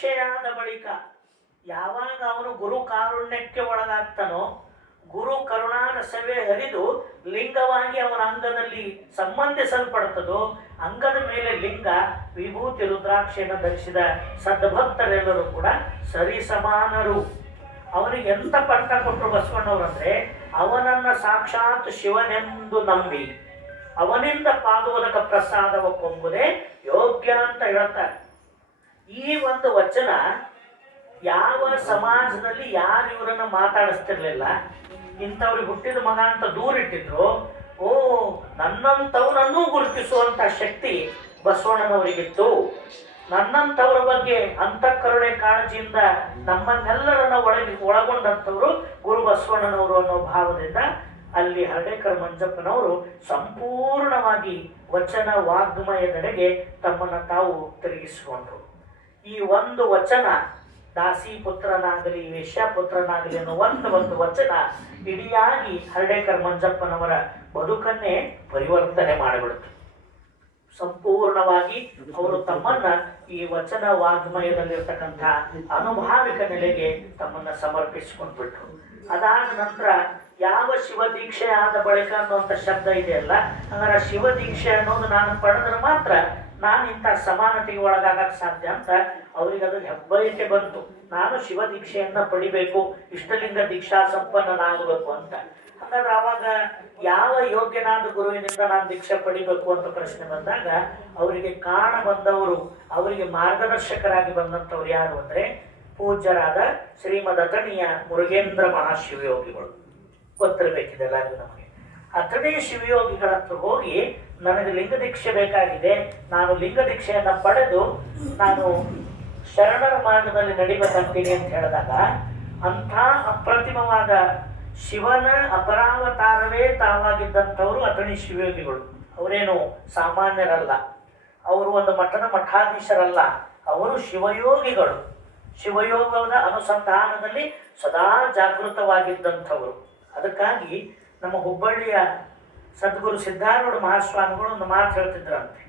ದೀಕ್ಷೆಯಾದ ಬಳಿಕ ಯಾವಾಗ ಅವನು ಗುರು ಕಾರುಣ್ಯಕ್ಕೆ ಒಳಗಾಗ್ತಾನೋ, ಗುರು ಕರುಣಾರಸವೇ ಹರಿದು ಲಿಂಗವಾಗಿ ಅವನ ಅಂಗದಲ್ಲಿ ಸಂಬಂಧಿಸಲ್ಪಡುತ್ತದೋ, ಅಂಗದ ಮೇಲೆ ಲಿಂಗ ವಿಭೂತಿ ರುದ್ರಾಕ್ಷಿಯನ್ನು ಧರಿಸಿದ ಸದ್ಭಕ್ತರೆಲ್ಲರೂ ಕೂಡ ಸರಿಸಮಾನರು. ಅವನಿಗೆ ಎಂತ ಪಟ್ಟ ಕೊಟ್ಟರು ಬಸವಣ್ಣವರಂದ್ರೆ, ಅವನನ್ನ ಸಾಕ್ಷಾತ್ ಶಿವನೆಂದು ನಂಬಿ ಅವನಿಂದ ಪಾದೋದಕ ಪ್ರಸಾದವ ಕೊಂಬುದೇ ಯೋಗ್ಯ ಅಂತ ಹೇಳ್ತಾರೆ. ಈ ಒಂದು ವಚನ ಯಾವ ಸಮಾಜದಲ್ಲಿ ಯಾರು ಇವರನ್ನ ಮಾತಾಡಿಸ್ತಿರ್ಲಿಲ್ಲ, ಇಂಥವ್ರಿಗೆ ಹುಟ್ಟಿದ ಮಗ ಅಂತ ದೂರಿಟ್ಟಿದ್ರು, ಓ ನನ್ನಂಥವ್ರನ್ನೂ ಗುರುತಿಸುವಂತ ಶಕ್ತಿ ಬಸವಣ್ಣನವರಿಗಿತ್ತು. ನನ್ನಂಥವ್ರ ಬಗ್ಗೆ ಅಂತಃಕರುಣೆ ಕಾಳಜಿಯಿಂದ ನಮ್ಮನ್ನೆಲ್ಲರನ್ನ ಒಳಗೊಂಡಂಥವ್ರು ಗುರು ಬಸವಣ್ಣನವರು ಅನ್ನೋ ಭಾವದಿಂದ ಅಲ್ಲಿ ಹರ್ಡೇಕರ್ ಮಂಜಪ್ಪನವರು ಸಂಪೂರ್ಣವಾಗಿ ವಚನ ವಾಗ್ಮಯದೆಡೆಗೆ ತಮ್ಮನ್ನು ತಾವು ತಿರುಗಿಸಿಕೊಂಡ್ರು. ಈ ಒಂದು ವಚನ ದಾಸಿ ಪುತ್ರನಾಗಲಿ ವೇಶ್ಯ ಪುತ್ರನಾಗಲಿ ಅನ್ನೋ ಒಂದು ವಚನ ಇಡಿಯಾಗಿ ಹರ್ಡೇಕರ್ ಮಂಜಪ್ಪನವರ ಬದುಕನ್ನೇ ಪರಿವರ್ತನೆ ಮಾಡಿಬಿಡ್ತು. ಸಂಪೂರ್ಣವಾಗಿ ಅವರು ತಮ್ಮನ್ನ ಈ ವಚನ ವಾಗ್ಮಯದಲ್ಲಿರ್ತಕ್ಕಂಥ ಅನುಭಾವಿಕ ನೆಲೆಗೆ ತಮ್ಮನ್ನ ಸಮರ್ಪಿಸಿಕೊಂಡ್ಬಿಟ್ರು. ಅದಾದ ನಂತರ ಯಾವ ಶಿವ ದೀಕ್ಷೆ ಆದ ಬಳಿಕ ಅನ್ನುವಂಥ ಶಬ್ದ ಇದೆಯಲ್ಲ, ಅಂದ್ರೆ ಶಿವ ದೀಕ್ಷೆ ಅನ್ನೋದು ನಾನು ಪಡೆದ್ರೆ ಮಾತ್ರ ನಾನು ಇಂಥ ಸಮಾನತೆಗೆ ಒಳಗಾಗಕ್ಕೆ ಸಾಧ್ಯ ಅಂತ ಅವ್ರಿಗೆ ಅದು ಹೆಬ್ಬರಿಕೆ ಬಂತು. ನಾನು ಶಿವ ದೀಕ್ಷೆಯನ್ನ ಪಡಿಬೇಕು, ಇಷ್ಟಲಿಂಗ ದೀಕ್ಷಾ ಸಂಪನ್ನನಾಗಬೇಕು ಅಂತ. ಹಾಗಾದ್ರೆ ಅವಾಗ ಯಾವ ಯೋಗ್ಯನಾದ ಗುರುವಿನಿಂದ ನಾನು ದೀಕ್ಷೆ ಪಡಿಬೇಕು ಅಂತ ಪ್ರಶ್ನೆ ಬಂದಾಗ ಅವರಿಗೆ ಕಾಣ ಬಂದವರು, ಅವರಿಗೆ ಮಾರ್ಗದರ್ಶಕರಾಗಿ ಬಂದಂಥವ್ರು ಯಾರು ಅಂದ್ರೆ ಪೂಜ್ಯರಾದ ಶ್ರೀಮದ್ ಅಥಣಿಯ ಮುರುಗೇಂದ್ರ ಮಹಾಶಿವಯೋಗಿಗಳು. ಗೊತ್ತಿರಬೇಕಿದೆ ಎಲ್ಲರಿಗೂ. ನಮಗೆ ಅಥಣಿ ಶಿವಯೋಗಿಗಳ ಹತ್ರ ಹೋಗಿ ನನಗೆ ಲಿಂಗ ದೀಕ್ಷೆ ಬೇಕಾಗಿದೆ, ನಾನು ಲಿಂಗ ದೀಕ್ಷೆಯನ್ನ ಪಡೆದು ನಾನು ಶರಣರ ಮಾರ್ಗದಲ್ಲಿ ನಡಿಬೇಕಂತೀನಿ ಅಂತ ಹೇಳಿದಾಗ ಅಂಥ ಅಪ್ರತಿಮವಾದ ಶಿವನ ಅಪರಾವತಾರವೇ ತಾವಾಗಿದ್ದಂಥವರು ಅಥಣಿ ಶಿವಯೋಗಿಗಳು. ಅವರೇನು ಸಾಮಾನ್ಯರಲ್ಲ, ಅವರು ಒಂದು ಮಠದ ಮಠಾಧೀಶರಲ್ಲ, ಅವರು ಶಿವಯೋಗಿಗಳು. ಶಿವಯೋಗದ ಅನುಸಂಧಾನದಲ್ಲಿ ಸದಾ ಜಾಗೃತವಾಗಿದ್ದಂಥವರು. ಅದಕ್ಕಾಗಿ ನಮ್ಮ ಹುಬ್ಬಳ್ಳಿಯ ಸದ್ಗುರು ಸಿದ್ಧಾರೂಢ ಮಹಾಸ್ವಾಮಿಗಳು ಒಂದು ಮಾತು ಹೇಳ್ತಿದ್ರಂತೆ.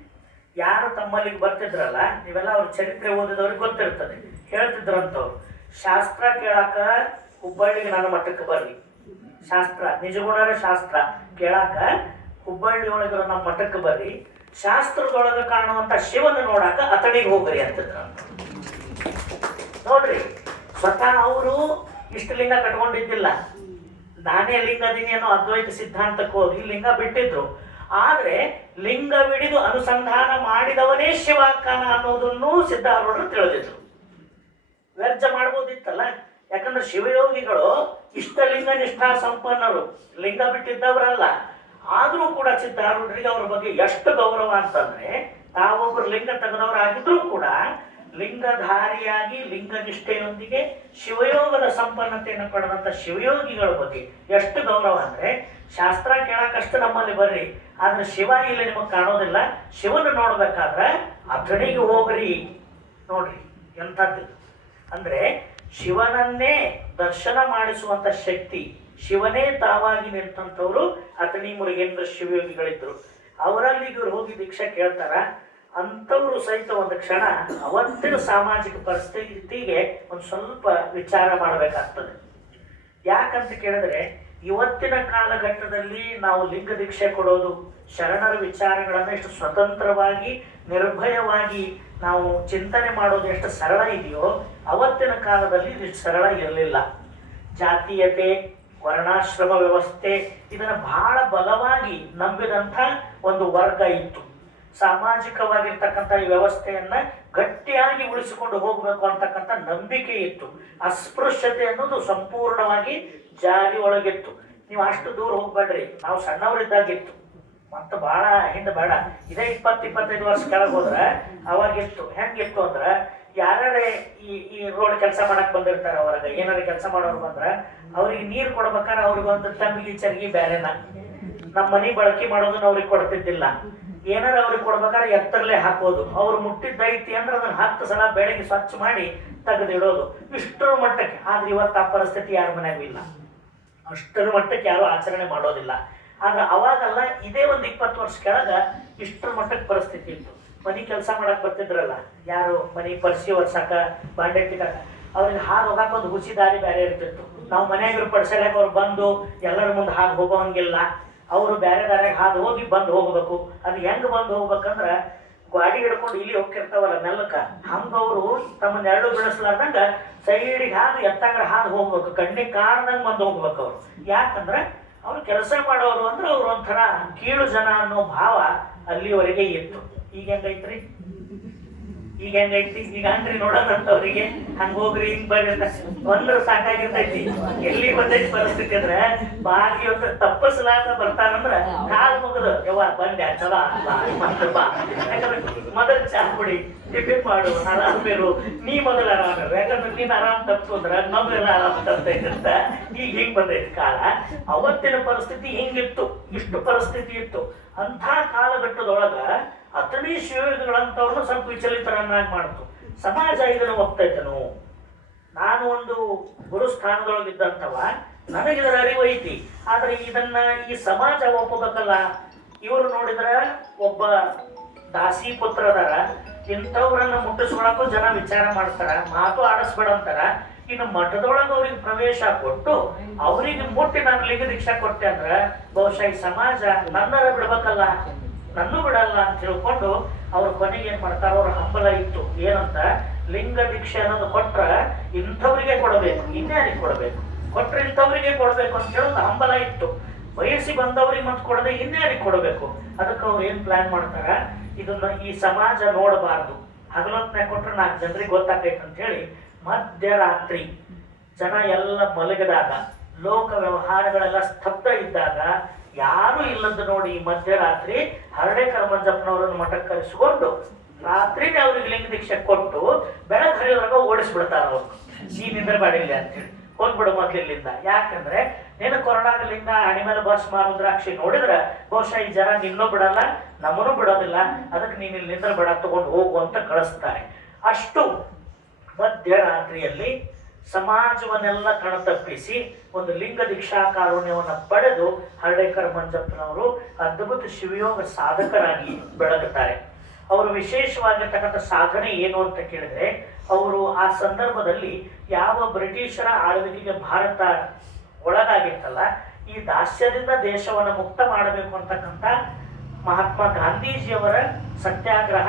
ಯಾರು ತಮ್ಮಲ್ಲಿಗೆ ಬರ್ತಿದ್ರಲ್ಲ, ನೀವೆಲ್ಲ ಅವ್ರ ಚರಿತ್ರೆ ಓದಿದವ್ರಿಗೆ ಗೊತ್ತಿರ್ತದೆ, ಹೇಳ್ತಿದ್ರಂಥವ್ರು, ಶಾಸ್ತ್ರ ಕೇಳಾಕ ಹುಬ್ಬಳ್ಳಿಗೆ ನನ್ನ ಮಠಕ್ಕೆ ಬರ್ರಿ, ಶಾಸ್ತ್ರ ನಿಜಗುಣರ ಶಾಸ್ತ್ರ ಕೇಳಾಕ ಹುಬ್ಬಳ್ಳಿ ಒಳಗಿರೋ ನಮ್ಮ ಮಠಕ್ಕೆ ಬರ್ರಿ, ಶಾಸ್ತ್ರದೊಳಗೆ ಕಾಣುವಂತ ಶಿವನ ನೋಡಾಕ ಅಥಣಿಗೆ ಹೋಗ್ರಿ ಅಂತಿದ್ರಂತ. ನೋಡ್ರಿ, ಸ್ವತಃ ಅವರು ಇಷ್ಟು ಲಿಂಗ ಕಟ್ಕೊಂಡಿದ್ದಿಲ್ಲ, ನಾನೇ ಲಿಂಗದೀನಿ ಅನ್ನೋ ಅದ್ವೈತ ಸಿದ್ಧಾಂತಕ್ಕೆ ಹೋಗಿ ಲಿಂಗ ಬಿಟ್ಟಿದ್ರು. ಆದ್ರೆ ಲಿಂಗವಿಡಿದು ಅನುಸಂಧಾನ ಮಾಡಿದವನೇ ಶಿವಾಕಾನ ಅನ್ನೋದನ್ನು ಸಿದ್ಧಾರೂಢರು ತಿಳಿದಿದ್ರು. ವ್ಯರ್ಜ ಮಾಡ್ಬೋದಿತ್ತಲ್ಲ, ಯಾಕಂದ್ರೆ ಶಿವಯೋಗಿಗಳು ಇಷ್ಟಲಿಂಗ ನಿಷ್ಠಾ ಸಂಪನ್ನರು, ಲಿಂಗ ಬಿಟ್ಟಿದ್ದವರಲ್ಲ. ಆದ್ರೂ ಕೂಡ ಸಿದ್ಧಾರೂಢರಿಗೆ ಅವ್ರ ಬಗ್ಗೆ ಎಷ್ಟು ಗೌರವ ಅಂತಂದ್ರೆ, ತಾವೊಬ್ಬರು ಲಿಂಗ ತೆಗೆದವರಾಗಿದ್ರೂ ಕೂಡ ಲಿಂಗಧಾರಿಯಾಗಿ ಲಿಂಗ ನಿಷ್ಠೆಯೊಂದಿಗೆ ಶಿವಯೋಗದ ಸಂಪನ್ನತೆಯನ್ನು ಪಡೆದಂಥ ಶಿವಯೋಗಿಗಳ ಬಗ್ಗೆ ಎಷ್ಟು ಗೌರವ ಅಂದ್ರೆ, ಶಾಸ್ತ್ರ ಕೇಳಕ್ಕಷ್ಟು ನಮ್ಮಲ್ಲಿ ಬರ್ರಿ, ಆದ್ರೆ ಶಿವ ಇಲ್ಲಿ ನಿಮಗೆ ಕಾಣೋದಿಲ್ಲ, ಶಿವನ ನೋಡ್ಬೇಕಾದ್ರೆ ಅಥಣಿಗೆ ಹೋಗ್ರಿ. ನೋಡ್ರಿ ಎಂಥದ್ದು ಅಂದ್ರೆ, ಶಿವನನ್ನೇ ದರ್ಶನ ಮಾಡಿಸುವಂತ ಶಕ್ತಿ ಶಿವನೇ ತಾವಾಗಿ ನಿಂತಂಥವ್ರು ಅಥಣಿ ಮುರುಗೇಂದ್ರ ಶಿವಯೋಗಿಗಳಿದ್ರು. ಅವರಲ್ಲಿ ಇವ್ರು ಹೋಗಿ ದೀಕ್ಷೆ ಕೇಳ್ತಾರ. ಅಂಥವ್ರು ಸಹಿತ ಒಂದು ಕ್ಷಣ ಅವತ್ತಿನ ಸಾಮಾಜಿಕ ಪರಿಸ್ಥಿತಿಗೆ ಒಂದು ಸ್ವಲ್ಪ ವಿಚಾರ ಮಾಡಬೇಕಾಗ್ತದೆ. ಯಾಕಂತ ಕೇಳಿದ್ರೆ, ಇವತ್ತಿನ ಕಾಲಘಟ್ಟದಲ್ಲಿ ನಾವು ಲಿಂಗ ದೀಕ್ಷೆ ಕೊಡೋದು, ಶರಣರ ವಿಚಾರಗಳನ್ನು ಎಷ್ಟು ಸ್ವತಂತ್ರವಾಗಿ ನಿರ್ಭಯವಾಗಿ ನಾವು ಚಿಂತನೆ ಮಾಡೋದು ಎಷ್ಟು ಸರಳ ಇದೆಯೋ, ಅವತ್ತಿನ ಕಾಲದಲ್ಲಿ ಇದು ಸರಳ ಇರಲಿಲ್ಲ. ಜಾತೀಯತೆ, ವರ್ಣಾಶ್ರಮ ವ್ಯವಸ್ಥೆ ಇದನ್ನು ಬಹಳ ಬಲವಾಗಿ ನಂಬಿದಂಥ ಒಂದು ವರ್ಗ ಇತ್ತು. ಸಾಮಾಜಿಕವಾಗಿರ್ತಕ್ಕಂಥ ಈ ವ್ಯವಸ್ಥೆಯನ್ನ ಗಟ್ಟಿಯಾಗಿ ಉಳಿಸಿಕೊಂಡು ಹೋಗಬೇಕು ಅಂತಕ್ಕಂಥ ನಂಬಿಕೆ ಇತ್ತು. ಅಸ್ಪೃಶ್ಯತೆ ಅನ್ನೋದು ಸಂಪೂರ್ಣವಾಗಿ ಜಾರಿ ಒಳಗಿತ್ತು. ನೀವು ಅಷ್ಟು ದೂರ ಹೋಗ್ಬೇಡ್ರಿ, ನಾವು ಸಣ್ಣವರಿದ್ದಾಗಿತ್ತು, ಮತ್ತೆ ಬಹಳ ಹಿಂದೆ ಬೇಡ, ಇದೇ 20-25 ವರ್ಷ ಕೆಳಗೆ ಹೋದ್ರೆ ಅವಾಗಿತ್ತು. ಹೆಂಗಿತ್ತು ಅಂದ್ರೆ, ಯಾರೇ ಈ ರೋಡ್ ಕೆಲಸ ಮಾಡಕ್ ಬಂದಿರ್ತಾರ, ಹೊರಗೆ ಏನಾರ ಕೆಲಸ ಮಾಡೋರು ಬಂದ್ರ ಅವ್ರಿಗೆ ನೀರು ಕೊಡ್ಬೇಕಾದ್ರೆ ಅವ್ರಿಗೆ ಒಂದು ತಂಬಿಗೆ ಚರ್ಗಿ ಬೇರೆನ, ನಮ್ಮ ಮನೆ ಬಳಕೆ ಮಾಡೋದನ್ನ ಅವ್ರಿಗೆ ಕೊಡ್ತಿದ್ದಿಲ್ಲ. ಏನಾರ ಅವ್ರಿಗೆ ಕೊಡ್ಬೇಕಾದ್ರೆ ಎತ್ತರಲ್ಲೇ ಹಾಕೋದು, ಅವ್ರು ಮುಟ್ಟಿದ್ದೈತಿ ಅಂದ್ರೆ ಅದನ್ನ 10 ಸಲ ಬೆಳಗ್ಗೆ ಸ್ವಚ್ಛ ಮಾಡಿ ತೆಗೆದಿಡೋದು, ಇಷ್ಟರ ಮಟ್ಟಕ್ಕೆ. ಆದ್ರೆ ಇವತ್ತು ಆ ಪರಿಸ್ಥಿತಿ ಯಾರ ಮನೆಯಾಗೂ ಇಲ್ಲ, ಅಷ್ಟರ ಮಟ್ಟಕ್ಕೆ ಯಾರು ಆಚರಣೆ ಮಾಡೋದಿಲ್ಲ. ಆದ್ರೆ ಅವಾಗಲ್ಲ, ಇದೇ ಒಂದು 20 ವರ್ಷ ಕೆಳಗ ಇಷ್ಟರ ಮಟ್ಟಕ್ಕೆ ಪರಿಸ್ಥಿತಿ ಇತ್ತು. ಮನೆ ಕೆಲಸ ಮಾಡಕ್ ಬರ್ತಿದ್ರಲ್ಲ, ಯಾರು ಮನೆ ಪರಿಸಿ ಒರ್ಸಾಕ ಬಾಂಡೆ ತಿಕ್ಕಾಕ, ಅವ್ರಿಗೆ ಹಾದು ಹೋಗಾಕ ಒಂದು ಹುಸಿ ದಾರಿ ಬೇರೆ ಇರ್ತಿತ್ತು. ನಾವು ಮನೆಯಾಗಿರೋ ಪಡ್ಸಲ್ಯಾಗ ಅವ್ರು ಬಂದು ಎಲ್ಲರ ಮುಂದೆ ಹಾದು ಹೋಗೋಂಗಿಲ್ಲ. ಅವರು ಬೇರೆ ದಾರ್ಯಾಗ ಹಾದು ಹೋಗಿ ಬಂದು ಹೋಗ್ಬೇಕು. ಅದು ಹೆಂಗ್ ಬಂದು ಹೋಗ್ಬೇಕಂದ್ರ ಗಾಡಿ ಹಿಡ್ಕೊಂಡು ಇಲ್ಲಿ ಹೋಗ್ತಿರ್ತಾವಲ್ಲ ಮೆಲ್ಲಕ್ಕ, ಹಂಗ ಅವರು ತಮ್ಮ ನೆರಳು ಬಿಡಿಸ್ಲಾರ್ದಂಗ ಸೈಡಿಗೆ ಹಾದು ಎತ್ತಂಗ್ರ ಹಾದು ಹೋಗ್ಬೇಕು, ಕಣ್ಣಿಗೆ ಕಾಣ್ದಂಗ ಬಂದು ಹೋಗ್ಬೇಕು ಅವ್ರು. ಯಾಕಂದ್ರೆ ಅವ್ರು ಕೆಲಸ ಮಾಡೋರು ಅಂದ್ರೆ ಅವ್ರು ಒಂಥರ ಕೀಳು ಜನ ಅನ್ನೋ ಭಾವ ಅಲ್ಲಿವರೆಗೆ ಇತ್ತು. ಈಗ ಹೆಂಗೈತ್ರಿ? ಈಗ ಹೆಂಗೈತಿ? ಈಗ ಅನ್ರಿ ನೋಡೋದಂತವ್ರಿಗೆ ಹಂಗ ಹೋಗ್ರಿ ಹಿಂಗ್ ಬರ್ರಿ ಅಂತ ಒಂದ್ರ ಸಾಕಾಗಿರ್ತೈತಿ. ಎಲ್ಲಿ ಬಂದೈತಿ ಪರಿಸ್ಥಿತಿ ಅಂದ್ರೆ ಬಾಗಿ ಒಂದು ತಪ್ಪಸಲಾರ್ದ ಬರ್ತಾರಂದ್ರ ಕಾಲ್ ಮುಗಿದು ಯವ್ವ ಬಂದೆ ಚಲೋ ಬಾ, ಯಾಕಂದ್ರೆ ಮೊದಲು ಚಾ ಕುಡಿ, ಟಿಫಿನ್ ಮಾಡು, ಆರಾಮಿರು, ನೀ ಮೊದಲು ಆರಾಮಿರು. ಯಾಕಂದ್ರೆ ನೀನ್ ಆರಾಮ್ ತಪ್ಪು ಅಂದ್ರ ನಮ್ಗೆಲ್ಲ ಆರಾಮ್ ತಪ್ಪೈತಿ ಅಂತ ಈಗ ಹಿಂಗ್ ಬಂದೈತಿ ಕಾಲ. ಅವತ್ತಿನ ಪರಿಸ್ಥಿತಿ ಹಿಂಗಿತ್ತು, ಇಷ್ಟು ಪರಿಸ್ಥಿತಿ ಇತ್ತು. ಅಂಥ ಕಾಲಘಟ್ಟದೊಳಗ ಅಥಣಿ ಶಿವಗಳಂತವ್ರನ್ನ ಸ್ವಲ್ಪ ವಿಚಲಿತರನ್ನಾಗಿ ಮಾಡ್ತು. ಸಮಾಜ ಇದನ್ನು ಒಪ್ತೈತನು. ನಾನು ಒಂದು ಗುರು ಸ್ಥಾನದೊಳಗಿದ್ದಂಥವ, ನನಗಿದರ ಅರಿವು ಐತಿ. ಆದ್ರೆ ಇದನ್ನ ಈ ಸಮಾಜ ಒಪ್ಪಬೇಕಲ್ಲ. ಇವರು ನೋಡಿದ್ರ ಒಬ್ಬ ದಾಸಿ ಪುತ್ರದಾರ, ಇಂಥವ್ರನ್ನ ಮುಟ್ಟಿಸ್ಕೊಳಕ್ಕೂ ಜನ ವಿಚಾರ ಮಾಡ್ತಾರ, ಮಾತು ಆಡಿಸ್ಬೇಡ ಅಂತಾರ. ಇನ್ನು ಮಠದೊಳಗೆ ಅವ್ರಿಗೆ ಪ್ರವೇಶ ಕೊಟ್ಟು ಅವ್ರಿಗೆ ಮುಟ್ಟಿ ನಾನು ಲಿಂಗ ದೀಕ್ಷಾ ಕೊಟ್ಟೆ ಅಂದ್ರ ಬಹುಶಃ ಈ ಸಮಾಜ ನನ್ನರ ಬಿಡ್ಬೇಕಲ್ಲ, ನನ್ನೂ ಬಿಡಲ್ಲ ಅಂತ ತಿಳ್ಕೊಂಡು ಅವ್ರ ಕೊನೆಗೆ ಏನ್ ಮಾಡ್ತಾರ, ಅವ್ರ ಹಂಬಲ ಇತ್ತು ಏನಂತ, ಲಿಂಗ ದೀಕ್ಷೆ ಅನ್ನೋದು ಕೊಟ್ರ ಇಂಥವ್ರಿಗೆ ಕೊಡಬೇಕು, ಇನ್ಯಾರಿಗೆ ಕೊಡಬೇಕು, ಕೊಟ್ರ ಇಂಥವ್ರಿಗೆ ಕೊಡ್ಬೇಕು ಅಂತ ಹೇಳೋದು ಹಂಬಲ ಇತ್ತು. ವಯಸ್ಸಿ ಬಂದವ್ರಿಗೆ ಮತ್ತೆ ಕೊಡದೆ ಇನ್ಯಾರಿಗೆ ಕೊಡಬೇಕು. ಅದಕ್ಕೆ ಅವ್ರು ಏನ್ ಪ್ಲಾನ್ ಮಾಡ್ತಾರ, ಇದನ್ನ ಈ ಸಮಾಜ ನೋಡಬಾರ್ದು, ಹಗಲೊತ್ನಾಗ ಕೊಟ್ರೆ 4 ಜನರಿಗೆ ಗೊತ್ತಾಗೈತೆ ಅಂತ ಹೇಳಿ ಮಧ್ಯರಾತ್ರಿ ಜನ ಎಲ್ಲ ಮಲಗಿದಾಗ, ಲೋಕ ವ್ಯವಹಾರಗಳೆಲ್ಲ ಸ್ತಬ್ಧ ಇದ್ದಾಗ, ಯಾರು ಇಲ್ಲದ ನೋಡಿ ಮಧ್ಯರಾತ್ರಿ ಹರಡೇಕರ ಮಂಜಪ್ಪನವರನ್ನು ಮಠಕ್ಕೆ ಕರೆಸಿಕೊಂಡು ರಾತ್ರಿನೇ ಅವ್ರಿಗೆ ಲಿಂಗ ದೀಕ್ಷೆ ಕೊಟ್ಟು ಬೆಳಗ್ಗೆ ಹರಿಯೋದ್ರಾಗ ಓಡಿಸ್ಬಿಡ್ತಾರ. ಅವ್ರು ನೀನಿಂದ್ರೆ ಬಾಡಿಲ್ಲ ಅಂತೇಳಿ ಹೋಗ್ಬಿಡು ಮೊದ್ಲಿಲ್ಲಿಂದ. ಯಾಕಂದ್ರೆ ನೀನು ಕೊರಳಾದ ಲಿಂಗ ಹಣಿ ಮೇಲೆ ಬಸ್ ಮಾರುದ್ರಾಕ್ಷಿ ನೋಡಿದ್ರ ಬಹುಶಃ ಈ ಜನ ನಿನ್ನೂ ಬಿಡಲ್ಲ, ನಮ್ಮನ್ನು ಬಿಡೋದಿಲ್ಲ, ಅದಕ್ಕೆ ನೀನು ಇಲ್ಲಿ ನಿಂದ್ರ ಬೇಡ, ತಗೊಂಡು ಹೋಗು ಅಂತ ಕಳಿಸ್ತಾರೆ. ಅಷ್ಟು ಮಧ್ಯರಾತ್ರಿಯಲ್ಲಿ ಸಮಾಜವನ್ನೆಲ್ಲ ಕಣತಪ್ಪಿಸಿ ಒಂದು ಲಿಂಗ ದೀಕ್ಷಾ ಕಾರುಣ್ಯವನ್ನು ಪಡೆದು ಹರಡೇಕರ ಮಂಜಪ್ಪನವರು ಅದ್ಭುತ ಶಿವಯೋಗ ಸಾಧಕರಾಗಿ ಬೆಳಗುತ್ತಾರೆ. ಅವರು ವಿಶೇಷವಾಗಿರ್ತಕ್ಕಂಥ ಸಾಧನೆ ಏನು ಅಂತ ಕೇಳಿದ್ರೆ, ಅವರು ಆ ಸಂದರ್ಭದಲ್ಲಿ ಯಾವ ಬ್ರಿಟಿಷರ ಆಳ್ವಿಕೆಗೆ ಭಾರತ ಒಳಗಾಗಿತ್ತಲ್ಲ, ಈ ದಾಸ್ಯದಿಂದ ದೇಶವನ್ನು ಮುಕ್ತ ಮಾಡಬೇಕು ಅಂತಕ್ಕಂಥ ಮಹಾತ್ಮ ಗಾಂಧೀಜಿಯವರ ಸತ್ಯಾಗ್ರಹ,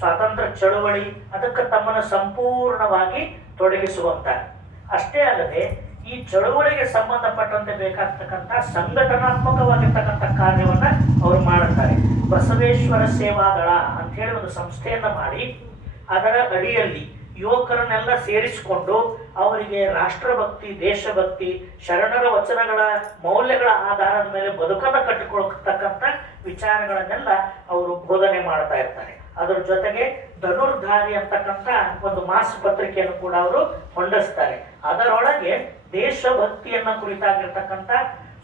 ಸ್ವಾತಂತ್ರ್ಯ ಚಳುವಳಿ, ಅದಕ್ಕೆ ತಮ್ಮನ್ನು ಸಂಪೂರ್ಣವಾಗಿ ತೊಡಗಿಸುವಂತಾರೆ. ಅಷ್ಟೇ ಅಲ್ಲದೆ ಈ ಚಳುವಳಿಗೆ ಸಂಬಂಧಪಟ್ಟಂತೆ ಬೇಕಾಗ್ತಕ್ಕಂಥ ಸಂಘಟನಾತ್ಮಕವಾಗಿರ್ತಕ್ಕಂಥ ಕಾರ್ಯವನ್ನ ಅವರು ಮಾಡುತ್ತಾರೆ. ಬಸವೇಶ್ವರ ಸೇವಾದಳ ಅಂತ ಹೇಳಿ ಒಂದು ಸಂಸ್ಥೆಯನ್ನ ಮಾಡಿ ಅದರ ಅಡಿಯಲ್ಲಿ ಯುವಕರನ್ನೆಲ್ಲ ಸೇರಿಸಿಕೊಂಡು ಅವರಿಗೆ ರಾಷ್ಟ್ರಭಕ್ತಿ, ದೇಶಭಕ್ತಿ, ಶರಣರ ವಚನಗಳ ಮೌಲ್ಯಗಳ ಆಧಾರದ ಮೇಲೆ ಬದುಕನ್ನು ಕಟ್ಟಿಕೊಳ್ತಕ್ಕಂಥ ವಿಚಾರಗಳನ್ನೆಲ್ಲ ಅವರು ಬೋಧನೆ ಮಾಡ್ತಾ ಇರ್ತಾರೆ. ಅದರ ಜೊತೆಗೆ ಧನುರ್ಧಾರಿ ಅಂತಕ್ಕಂಥ ಒಂದು ಮಾಸ ಪತ್ರಿಕೆಯನ್ನು ಕೂಡ ಅವರು ಹೊಂದಿಸ್ತಾರೆ. ಅದರೊಳಗೆ ದೇಶಭಕ್ತಿಯನ್ನ ಕುರಿತಾಗಿರ್ತಕ್ಕಂಥ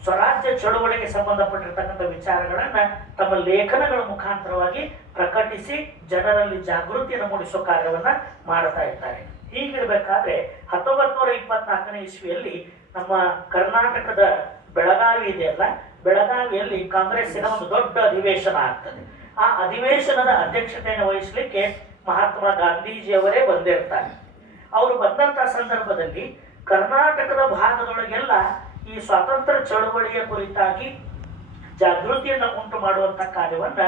ಸ್ವರಾಜ್ಯ ಚಳುವಳಿಗೆ ಸಂಬಂಧಪಟ್ಟಿರ್ತಕ್ಕಂಥ ವಿಚಾರಗಳನ್ನ ತಮ್ಮ ಲೇಖನಗಳ ಮುಖಾಂತರವಾಗಿ ಪ್ರಕಟಿಸಿ ಜನರಲ್ಲಿ ಜಾಗೃತಿಯನ್ನು ಮೂಡಿಸೋ ಕಾರ್ಯವನ್ನ ಮಾಡ್ತಾ ಇರ್ತಾರೆ. ಹೀಗಿರ್ಬೇಕಾದ್ರೆ 1924ನೇ ಇಸ್ವಿಯಲ್ಲಿ ನಮ್ಮ ಕರ್ನಾಟಕದ ಬೆಳಗಾವಿ ಇದೆಯಲ್ಲ, ಬೆಳಗಾವಿಯಲ್ಲಿ ಕಾಂಗ್ರೆಸ್ಸಿನ ಒಂದು ದೊಡ್ಡ ಅಧಿವೇಶನ ಆಗ್ತದೆ. ಆ ಅಧಿವೇಶನದ ಅಧ್ಯಕ್ಷತೆಯನ್ನು ವಹಿಸಲಿಕ್ಕೆ ಮಹಾತ್ಮ ಗಾಂಧೀಜಿಯವರೇ ಬಂದಿರ್ತಾರೆ. ಅವರು ಬಂದಂತ ಸಂದರ್ಭದಲ್ಲಿ ಕರ್ನಾಟಕದ ಭಾಗದೊಳಗೆಲ್ಲ ಈ ಸ್ವಾತಂತ್ರ್ಯ ಚಳವಳಿಯ ಕುರಿತಾಗಿ ಜಾಗೃತಿಯನ್ನು ಉಂಟು ಮಾಡುವಂತ ಕಾರ್ಯವನ್ನ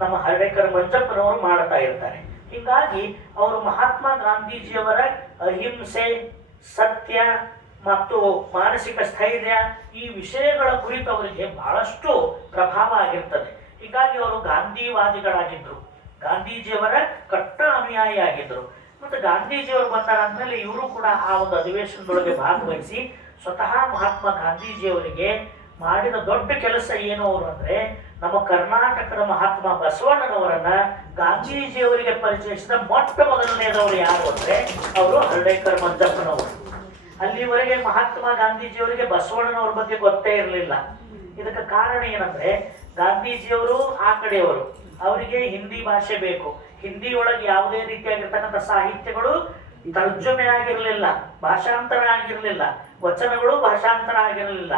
ನಮ್ಮ ಹರಡೇಕರ ಮಂಜಪ್ಪನವರು ಮಾಡ್ತಾ ಇರ್ತಾರೆ. ಹೀಗಾಗಿ ಅವರು ಮಹಾತ್ಮ ಗಾಂಧೀಜಿಯವರ ಅಹಿಂಸೆ, ಸತ್ಯ ಮತ್ತು ಮಾನಸಿಕ ಸ್ಥೈರ್ಯ ಈ ವಿಷಯಗಳ ಕುರಿತು ಅವರಿಗೆ ಬಹಳಷ್ಟು ಪ್ರಭಾವ ಆಗಿರ್ತದೆ. ಹೀಗಾಗಿ ಅವರು ಗಾಂಧಿವಾದಿಗಳಾಗಿದ್ರು, ಗಾಂಧೀಜಿಯವರ ಕಟ್ಟ ಅನುಯಾಯಿ ಆಗಿದ್ರು. ಮತ್ತು ಗಾಂಧೀಜಿಯವರು ಬಂದಾದ್ಮೇಲೆ ಇವರು ಕೂಡ ಆ ಒಂದು ಅಧಿವೇಶನದೊಳಗೆ ಭಾಗವಹಿಸಿ ಸ್ವತಃ ಮಹಾತ್ಮ ಗಾಂಧೀಜಿಯವರಿಗೆ ಮಾಡಿದ ದೊಡ್ಡ ಕೆಲಸ ಏನು ಅವರು ಅಂದ್ರೆ, ನಮ್ಮ ಕರ್ನಾಟಕದ ಮಹಾತ್ಮ ಬಸವಣ್ಣನವರನ್ನ ಗಾಂಧೀಜಿಯವರಿಗೆ ಪರಿಚಯಿಸಿದ ಮೊಟ್ಟ ಮೊದಲನೇದವರು ಯಾರು ಅಂದ್ರೆ ಅವರು ಹರಡೇಕರ ಮಂಜಪ್ಪನವರು. ಅಲ್ಲಿವರೆಗೆ ಮಹಾತ್ಮ ಗಾಂಧೀಜಿಯವರಿಗೆ ಬಸವಣ್ಣನವ್ರ ಬಗ್ಗೆ ಗೊತ್ತೇ ಇರಲಿಲ್ಲ. ಇದಕ್ಕೆ ಕಾರಣ ಏನಂದ್ರೆ, ಗಾಂಧೀಜಿಯವರು ಆ ಕಡೆಯವರು, ಅವರಿಗೆ ಹಿಂದಿ ಭಾಷೆ ಬೇಕು. ಹಿಂದಿ ಒಳಗೆ ಯಾವುದೇ ರೀತಿಯಾಗಿರ್ತಕ್ಕಂಥ ಸಾಹಿತ್ಯಗಳು ತರ್ಜುಮೆ ಆಗಿರಲಿಲ್ಲ, ಭಾಷಾಂತರ ಆಗಿರಲಿಲ್ಲ, ವಚನಗಳು ಭಾಷಾಂತರ ಆಗಿರಲಿಲ್ಲ.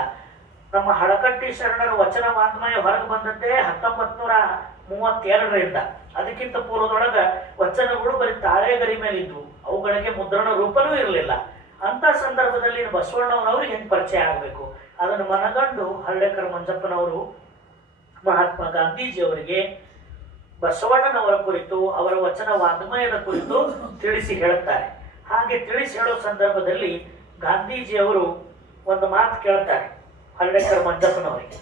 ನಮ್ಮ ಹಳಕಟ್ಟಿ ಶರಣರ ವಚನ ವಾಗ್ಮಯ ಹೊರಗೆ ಬಂದದ್ದೇ 32ರಿಂದ. ಅದಕ್ಕಿಂತ ಪೂರ್ವದೊಳಗ ವಚನಗಳು ಬರೀ ತಾಳೆಗರಿ ಮೇಲೆ ಇದ್ವು, ಅವುಗಳಿಗೆ ಮುದ್ರಣ ರೂಪನೂ ಇರಲಿಲ್ಲ. ಅಂತ ಸಂದರ್ಭದಲ್ಲಿ ಬಸವಣ್ಣನವ್ರಿಗೆ ಹೆಂಗೆ ಪರಿಚಯ ಆಗಬೇಕು ಅದನ್ನು ಮನಗಂಡು ಹರ್ಡೇಕರ್ ಮಂಜಪ್ಪನವರು ಮಹಾತ್ಮ ಗಾಂಧೀಜಿಯವರಿಗೆ ಬಸವಣ್ಣನವರ ಕುರಿತು, ಅವರ ವಚನ ವಾಗ್ಮಯದ ಕುರಿತು ತಿಳಿಸಿ ಹೇಳುತ್ತಾರೆ. ಹಾಗೆ ತಿಳಿಸಿ ಹೇಳೋ ಸಂದರ್ಭದಲ್ಲಿ ಗಾಂಧೀಜಿಯವರು ಒಂದು ಮಾತು ಕೇಳ್ತಾರೆ ಹರ್ಡೇಕರ್ ಮಂಜಪ್ಪನವರಿಗೆ.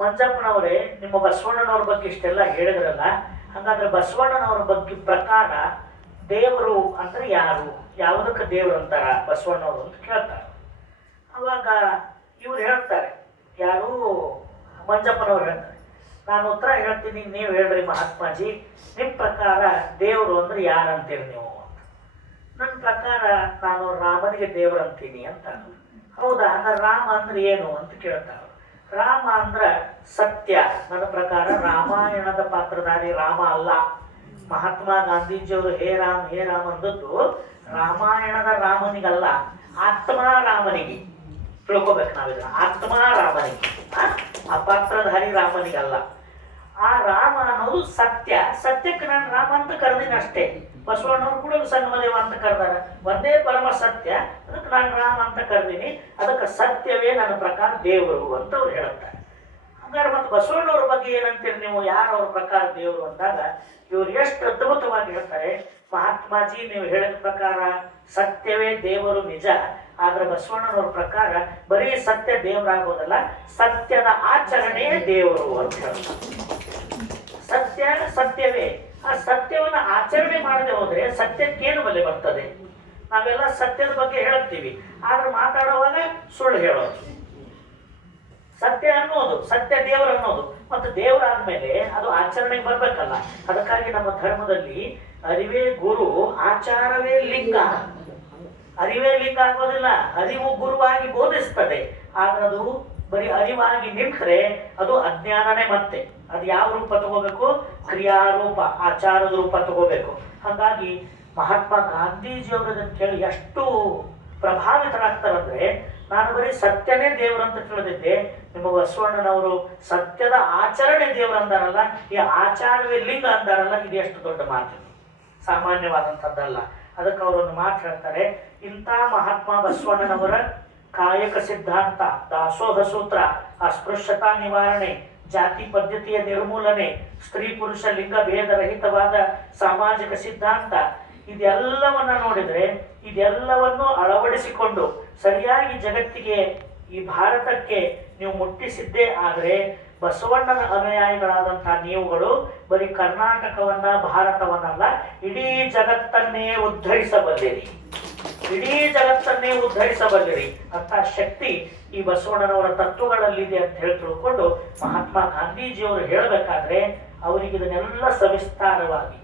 ಮಂಜಪ್ಪನವರೇ, ನಿಮ್ಮ ಬಸವಣ್ಣನವ್ರ ಬಗ್ಗೆ ಇಷ್ಟೆಲ್ಲ ಹೇಳಿದ್ರಲ್ಲ, ಹಾಗಾದ್ರೆ ಬಸವಣ್ಣನವ್ರ ಬಗ್ಗೆ ಪ್ರಕಾರ ದೇವರು ಅಂದ್ರೆ ಯಾರು, ಯಾವುದಕ್ಕೆ ದೇವರು ಅಂತಾರ ಬಸವಣ್ಣವರು ಅಂತ ಕೇಳ್ತಾರೆ. ಅವಾಗ ಇವ್ರು ಹೇಳ್ತಾರೆ, ಯಾರು ಮಂಜಪ್ಪನವ್ರು ಹೇಳ್ತಾರೆ, ನಾನು ಉತ್ತರ ಹೇಳ್ತೀನಿ, ನೀವು ಹೇಳ್ರಿ ಮಹಾತ್ಮಾಜಿ, ನಿಮ್ಮ ಪ್ರಕಾರ ದೇವರು ಅಂದ್ರೆ ಯಾರು ಅಂತೀರಿ ನೀವು ಅಂತ. ನನ್ನ ಪ್ರಕಾರ ನಾನು ರಾಮನಿಗೆ ದೇವರು ಅಂತೀನಿ ಅಂತ. ಹೌದಾ, ರಾಮ ಅಂದ್ರೆ ಏನು ಅಂತ ಕೇಳ್ತಾರೆ. ರಾಮ ಅಂದ್ರ ಸತ್ಯ. ನನ್ನ ಪ್ರಕಾರ ರಾಮಾಯಣದ ಪಾತ್ರಧಾರಿ ರಾಮ ಅಲ್ಲ. ಮಹಾತ್ಮ ಗಾಂಧೀಜಿಯವರು ಹೇ ರಾಮ್ ಅಂದದ್ದು ರಾಮಾಯಣದ ರಾಮನಿಗಲ್ಲ, ಆತ್ಮಾರಾಮನಿಗೆ. ತಿಳ್ಕೊಬೇಕು ನಾವಿದ್ರ, ಆತ್ಮಾರಾಮನಿಗೆ, ಆ ಪಾತ್ರಧಾರಿ ರಾಮನಿಗಲ್ಲ. ಆ ರಾಮ ಅನ್ನೋದು ಸತ್ಯ. ಸತ್ಯಕ್ಕೆ ನಾನು ರಾಮ ಅಂತ ಕರೆದಿನ ಅಷ್ಟೇ. ಬಸವಣ್ಣವ್ರು ಕೂಡ ಸಂಗಮದೇವ ಅಂತ ಕರೆದಾರ, ಒಂದೇ ಪರಮ ಸತ್ಯ, ಅದಕ್ಕೆ ನಾನು ರಾಮ ಅಂತ ಕರೆದೀನಿ. ಅದಕ್ಕೆ ಸತ್ಯವೇ ನನ್ನ ಪ್ರಕಾರ ದೇವರು ಅಂತ ಅವ್ರು ಹೇಳುತ್ತಾರೆ. ಹಂಗಾರೆ ಮತ್ತೆ ಬಸವಣ್ಣವ್ರ ಬಗ್ಗೆ ಏನಂತೀರಿ ನೀವು, ಯಾರು ಅವ್ರ ಪ್ರಕಾರ ದೇವರು ಅಂದಾಗ ಇವ್ರು ಎಷ್ಟು ಅದ್ಭುತವಾಗಿ ಹೇಳ್ತಾರೆ. ಮಹಾತ್ಮಾಜಿ, ನೀವು ಹೇಳಿದ ಪ್ರಕಾರ ಸತ್ಯವೇ ದೇವರು ನಿಜ, ಆದ್ರೆ ಬಸವಣ್ಣನವ್ರ ಪ್ರಕಾರ ಬರೀ ಸತ್ಯ ದೇವರಾಗೋದಲ್ಲ, ಸತ್ಯದ ಆಚರಣೆಯೇ ದೇವರು ಅಂತ ಹೇಳ್ತಾರೆ. ಸತ್ಯ ಸತ್ಯವೇ, ಆ ಸತ್ಯವನ್ನು ಆಚರಣೆ ಮಾಡದೆ ಹೋದ್ರೆ ಸತ್ಯಕ್ಕೇನು ಬೆಲೆ ಬರ್ತದೆ? ನಾವೆಲ್ಲ ಸತ್ಯದ ಬಗ್ಗೆ ಹೇಳ್ತೀವಿ, ಆದ್ರೆ ಮಾತಾಡುವಾಗ ಸುಳ್ಳು ಹೇಳೋದು. ಸತ್ಯ ಅನ್ನೋದು, ಸತ್ಯ ದೇವರು ಅನ್ನೋದು, ಮತ್ತು ದೇವರಾದ್ಮೇಲೆ ಅದು ಆಚರಣೆಗೆ ಬರ್ಬೇಕಲ್ಲ. ಅದಕ್ಕಾಗಿ ನಮ್ಮ ಧರ್ಮದಲ್ಲಿ ಅರಿವೇ ಗುರು, ಆಚಾರವೇ ಲಿಂಗ. ಅರಿವೇ ಲಿಂಗ ಆಗೋದಿಲ್ಲ, ಅರಿವು ಗುರುವಾಗಿ ಬೋಧಿಸ್ತದೆ. ಆದ್ರೆ ಅದು ಬರೀ ಅರಿವಾಗಿ ನಿಂತ್ರೆ ಅದು ಅಜ್ಞಾನನೇ. ಮತ್ತೆ ಅದು ಯಾವ ರೂಪ ತಗೋಬೇಕು? ಕ್ರಿಯಾರೂಪ, ಆಚಾರದ ರೂಪ ತಗೋಬೇಕು. ಹಾಗಾಗಿ ಮಹಾತ್ಮ ಗಾಂಧೀಜಿಯವರದನ್ನು ಕೇಳಿ ಎಷ್ಟು ಪ್ರಭಾವಿತರಾಗ್ತಾರಂದ್ರೆ, ನಾನು ಬರೀ ಸತ್ಯನೇ ದೇವರಂತ ತಿಳಿದಿದ್ದೆ, ನಿಮ್ಮ ಬಸವಣ್ಣನವರು ಸತ್ಯದ ಆಚರಣೆ ದೇವರು ಅಂದಾರಲ್ಲ, ಈ ಆಚಾರವೇ ಲಿಂಗ ಅಂದಾರಲ್ಲ, ಇದು ಎಷ್ಟು ದೊಡ್ಡ ಮಾತು, ಸಾಮಾನ್ಯವಾದಂಥದ್ದಲ್ಲ. ಅದಕ್ಕೆ ಅವರೊಂದು ಮಾತು ಹೇಳ್ತಾರೆ, ಇಂಥ ಮಹಾತ್ಮ ಬಸವಣ್ಣನವರ ಕಾಯಕ ಸಿದ್ಧಾಂತ, ದಾಸೋಹ ಸೂತ್ರ, ಅಸ್ಪೃಶ್ಯತಾ ನಿವಾರಣೆ, ಜಾತಿ ಪದ್ಧತಿಯ ನಿರ್ಮೂಲನೆ, ಸ್ತ್ರೀ ಪುರುಷ ಲಿಂಗ ಭೇದ ರಹಿತವಾದ ಸಾಮಾಜಿಕ ಸಿದ್ಧಾಂತ, ಇದೆಲ್ಲವನ್ನ ನೋಡಿದ್ರೆ, ಇದೆಲ್ಲವನ್ನು ಅಳವಡಿಸಿಕೊಂಡು ಸರಿಯಾಗಿ ಜಗತ್ತಿಗೆ, ಈ ಭಾರತಕ್ಕೆ ನೀವು ಮುಟ್ಟಿಸಿದ್ದೇ ಆದರೆ ಬಸವಣ್ಣನ ಅನುಯಾಯಿಗಳಾದಂತಹ ನೀವುಗಳು ಬರೀ ಕರ್ನಾಟಕವನ್ನ, ಭಾರತವನ್ನಲ್ಲ, ಇಡೀ ಜಗತ್ತನ್ನೇ ಉದ್ಧರಿಸಬಲ್ಲಿರಿ. ಇಡೀ ಜಗತ್ತನ್ನೇ ಉದ್ಧರಿಸಬಲ್ಲಿರಿ ಅಂತ ಶಕ್ತಿ ಈ ಬಸವಣ್ಣನವರ ತತ್ವಗಳಲ್ಲಿದೆ ಅಂತ ಹೇಳಿ ತಿಳ್ಕೊಂಡು ಮಹಾತ್ಮ ಗಾಂಧೀಜಿಯವರು ಹೇಳಬೇಕಾದ್ರೆ ಅವರಿಗೆ ಇದನ್ನೆಲ್ಲ ಸವಿಸ್ತಾರವಾಗಿ,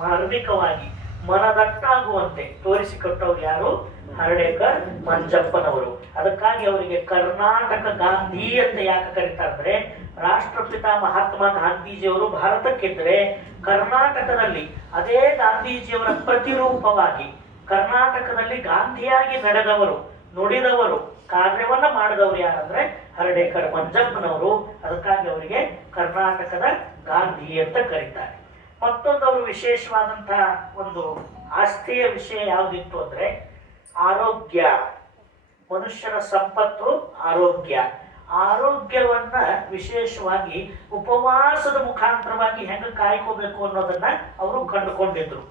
ಮಾರ್ಮಿಕವಾಗಿ, ಮನದಟ್ಟಾಗುವಂತೆ ತೋರಿಸಿಕೊಟ್ಟವ್ರು ಯಾರು? ಹರ್ಡೇಕರ್ ಮಂಜಪ್ಪನವರು. ಅದಕ್ಕಾಗಿ ಅವರಿಗೆ ಕರ್ನಾಟಕ ಗಾಂಧಿ ಅಂತ ಯಾಕೆ ಕರೀತಾರೆ ಅಂದ್ರೆ, ರಾಷ್ಟ್ರಪಿತ ಮಹಾತ್ಮ ಗಾಂಧೀಜಿಯವರು ಭಾರತಕ್ಕಿದ್ರೆ ಕರ್ನಾಟಕದಲ್ಲಿ ಅದೇ ಗಾಂಧೀಜಿಯವರ ಪ್ರತಿರೂಪವಾಗಿ, ಕರ್ನಾಟಕದಲ್ಲಿ ಗಾಂಧಿಯಾಗಿ ನಡೆದವರು, ನುಡಿದವರು, ಕಾರ್ಯವನ್ನ ಮಾಡಿದವರು ಯಾರಂದ್ರೆ ಹರ್ಡೇಕರ್ ಮಂಜಪ್ಪನವರು. ಅದಕ್ಕಾಗಿ ಅವರಿಗೆ ಕರ್ನಾಟಕದ ಗಾಂಧಿ ಅಂತ ಕರೀತಾರೆ. ಮತ್ತೊಂದು ಅವರು ವಿಶೇಷವಾದಂತಹ ಒಂದು ಆಸ್ತಿಯ ವಿಷಯ ಯಾವುದಿತ್ತು ಅಂದ್ರೆ ಆರೋಗ್ಯ. ಮನುಷ್ಯನ ಸಂಪತ್ತು ಆರೋಗ್ಯ. ಆರೋಗ್ಯವನ್ನ ವಿಶೇಷವಾಗಿ ಉಪವಾಸದ ಮುಖಾಂತರವಾಗಿ ಹೆಂಗೆ ಕಾಯ್ಕೋಬೇಕು ಅನ್ನೋದನ್ನ ಅವರು ಕಂಡುಕೊಂಡಿದ್ರು.